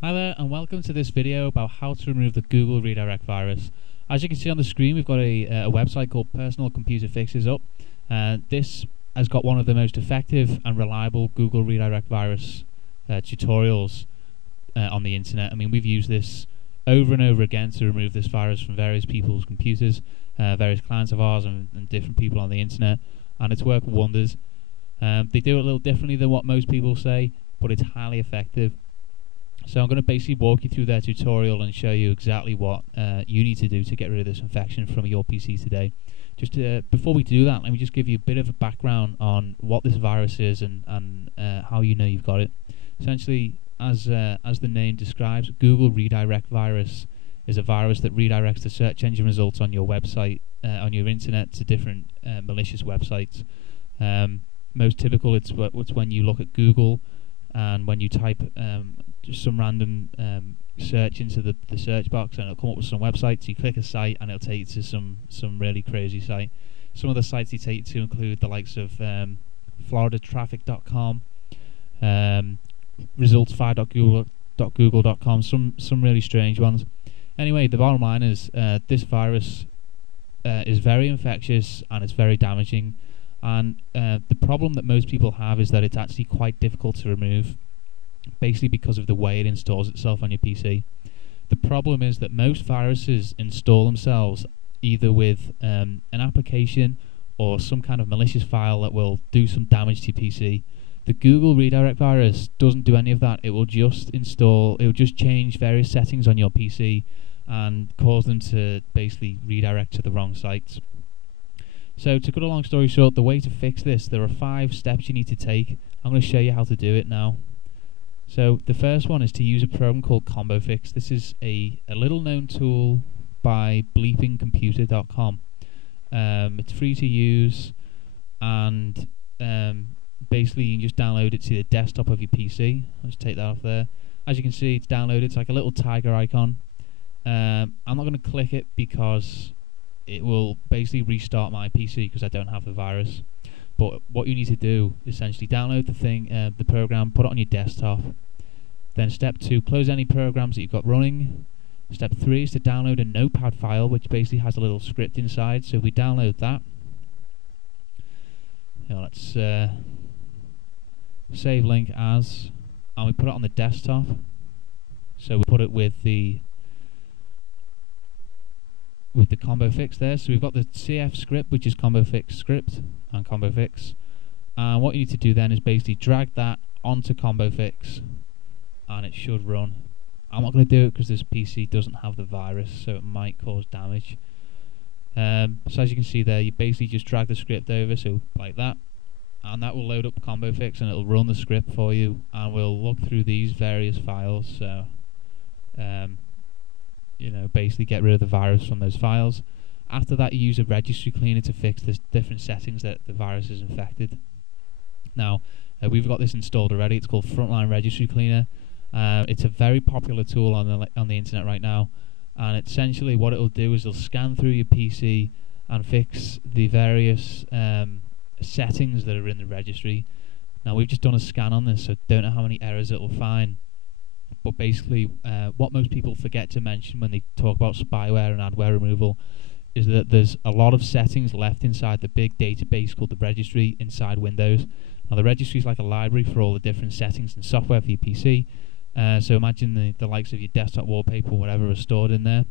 Hi there, and welcome to this video about how to remove the Google redirect virus. As you can see on the screen, we've got a website called Personal Computer Fixes up. This has got one of the most effective and reliable Google redirect virus tutorials on the internet. I mean, we've used this over and over again to remove this virus from various people's computers, various clients of ours and different people on the internet, and it's worked wonders. They do it a little differently than what most people say, but it's highly effective. So I'm going to basically walk you through their tutorial and show you exactly what you need to do to get rid of this infection from your PC today. Just before we do that, let me just give you a bit of a background on what this virus is and how you know you've got it. Essentially, as the name describes, Google Redirect Virus is a virus that redirects the search engine results on your website, on your internet, to different malicious websites. Most typical, it's when you look at Google and when you type just some random search into the search box, and it'll come up with some websites. You click a site and it'll take you to some really crazy site. Some of the sites they take you to include the likes of floridatraffic.com, results5.google.com, some really strange ones. Anyway, the bottom line is this virus is very infectious and it's very damaging. And the problem that most people have is that it's actually quite difficult to remove, basically because of the way it installs itself on your PC. The problem is that most viruses install themselves either with an application or some kind of malicious file that will do some damage to your PC. The Google redirect virus doesn't do any of that. It will just change various settings on your PC and cause them to basically redirect to the wrong sites. So to cut a long story short, the way to fix this, there are 5 steps you need to take. I'm going to show you how to do it now. So the first one is to use a program called ComboFix. This is a little known tool by bleepingcomputer.com. It's free to use, and basically you can just download it to the desktop of your PC. Let's take that off there. As you can see, it's downloaded. It's like a little tiger icon. I'm not going to click it because it will basically restart my PC because I don't have the virus. But what you need to do is essentially download the program, put it on your desktop. Then step 2, close any programs that you've got running. Step 3 is to download a notepad file, which basically has a little script inside. So if we download that, let's save link as, and we put it on the desktop. So we put it with the ComboFix there. So we've got the CF script, which is ComboFix script and ComboFix. And what you need to do then is basically drag that onto ComboFix, and it should run. I'm not going to do it because this PC doesn't have the virus, so it might cause damage. So as you can see there, you basically just drag the script over, so like that, and that will load up ComboFix and it'll run the script for you, and we'll look through these various files. So basically get rid of the virus from those files. After that, you use a registry cleaner to fix the different settings that the virus is infected. Now, we've got this installed already. It's called Frontline Registry Cleaner. It's a very popular tool on the internet right now, and essentially what it'll do is it'll scan through your PC and fix the various settings that are in the registry. Now, we've just done a scan on this, so don't know how many errors it'll find. But basically, what most people forget to mention when they talk about spyware and adware removal is that there's a lot of settings left inside the big database called the registry inside Windows. Now, the registry is like a library for all the different settings and software for your PC. So imagine the likes of your desktop wallpaper or whatever are stored in there.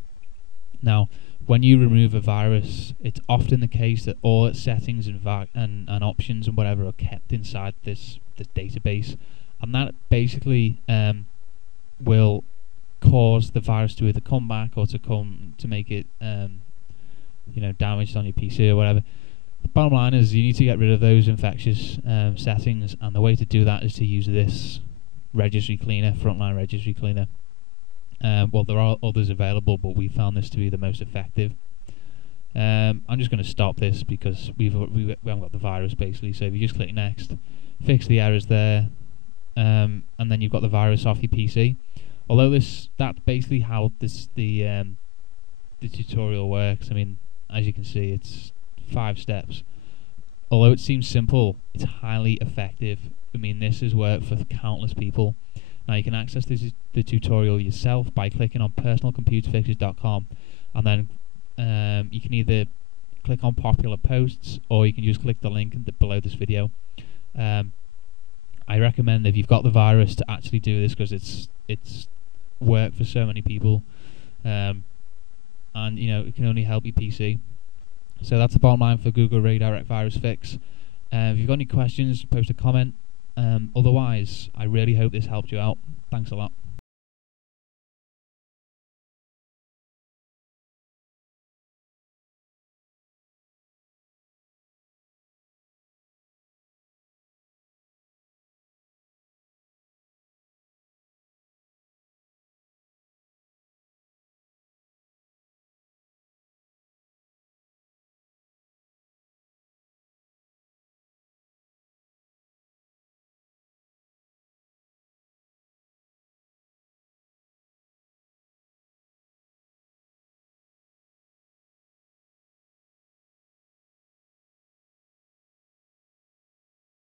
Now, when you remove a virus, it's often the case that all its settings and options and whatever are kept inside this database, and that basically will cause the virus to either come back or to make it damaged on your PC or whatever. The bottom line is you need to get rid of those infectious settings, and the way to do that is to use this registry cleaner, Frontline Registry Cleaner. Well, there are others available, but we found this to be the most effective. I'm just going to stop this because we haven't got the virus basically. So if you just click next, fix the errors there, and then you've got the virus off your PC. Although that's basically how the tutorial works. I mean, as you can see, it's 5 steps. Although it seems simple, it's highly effective. I mean, this has worked for countless people. Now you can access the tutorial yourself by clicking on personalcomputerfixes.com, and then you can either click on popular posts, or you can just click the link below this video. I recommend, if you've got the virus, to actually do this, because it's work for so many people, and it can only help your PC. So that's the bottom line for Google Redirect Virus Fix. If you've got any questions, post a comment. Otherwise, I really hope this helped you out. Thanks a lot.